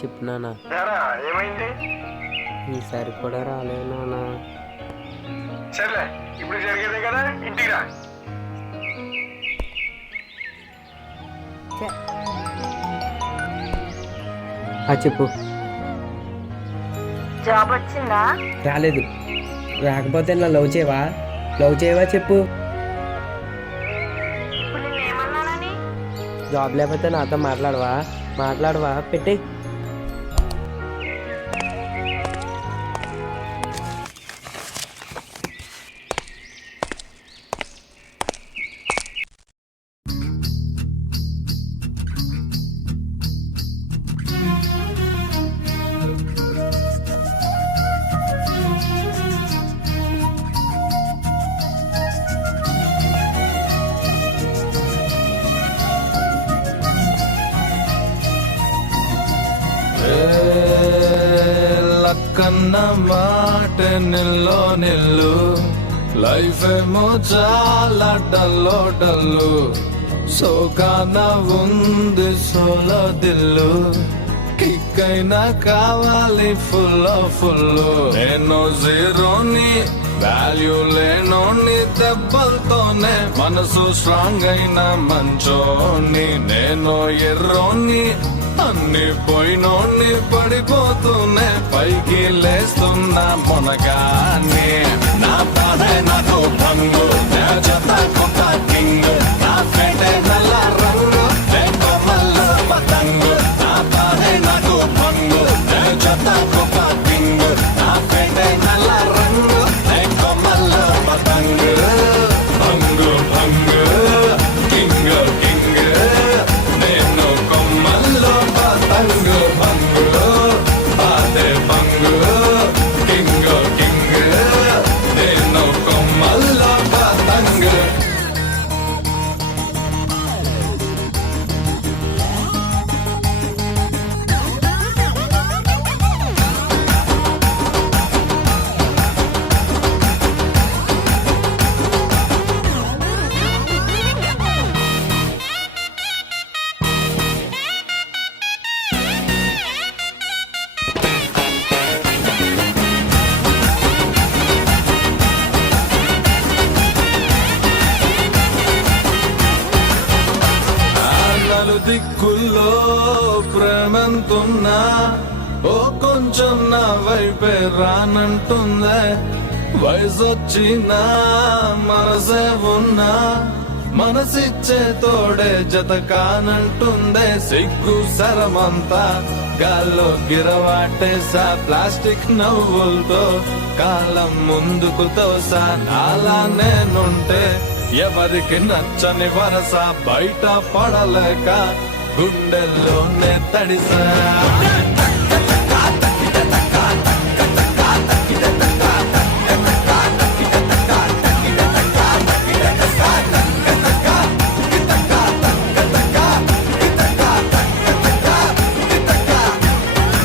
చెప్పు నాన్న. ఏమైంది? ఈసారి కూడా రాలేదు నాన్న. సర్లే, ఇప్పుడు జరిగేదే కదా, ఇంటికి రా. చెప్పు. జాబ్ వచ్చిందా? రాలేదు. రాకపోతే నా లవ్ చేయవా చెప్పు. ఇప్పుడు నేనేమన్నానని? జాబ్ లేకపోతే నాతో మాట్లాడవా పెట్టే. లక్కన్న మాట నిల్లు లైఫ్ ఏమో చాలా డల్లు సోకాన ఉంది సోలో దిల్లు కిక్ అయినా కావాలి ఫుల్ నేను జీరోని వాల్యూ లేనోని దెబ్బలతోనే మనసు స్ట్రాంగ్ అయిన మంచోని నేను ఎర్రోని అన్ని పోయినోన్ని పడిపోతూనే పైకి లేస్తున్నా మునగాన్ని నా బాధే నాకు భంగు జత కొత్త కింగ్ నా ఫేటే నల్ల రంగు కొమ్మల్లో పతంగు నా బాధే నాకు భంగు జత కొత్త కింగ్ నా ఫేటే నల్ల రంగు కొమ్మల్లో పతంగు భంగు కింగ్ నేను కొమ్మల్లో పతంగు బాధే భంగు కింగ్ నేను కొమ్మల్లో పతంగు. దిక్కుల్లో ప్రేమంతున్నా ఓ కొంచెం నా వైపే రానంటుందే వయసొచ్చినా మనసే ఉన్నా మనసిచ్చే తోడే జత కానంటుందే సిగ్గు సరమంతా గాల్లో గిరవాటేసా ప్లాస్టిక్ నవ్వులతో కాలం ముందుకు తోసా నాలా నేనుంటే ఎవరికి నచ్చని వరస బయట పడలేక గుండెల్లోనే తడిసా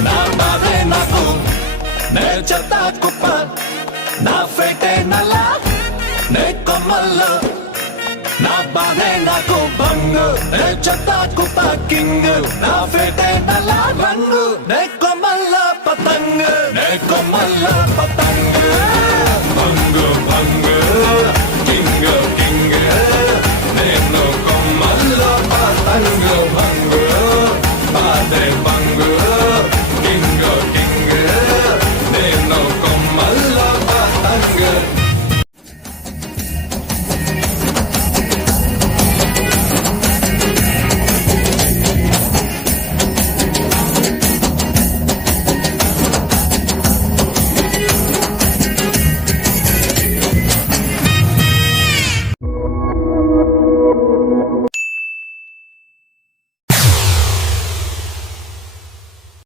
నా బాధే నాకు నే చెత్త కుప్ప నా ఫేటే నల్ల నే కొమ్మల్లో నా బాధే నాకు భంగు చెత్త కుప్ప కింగ్ నా ఫేటే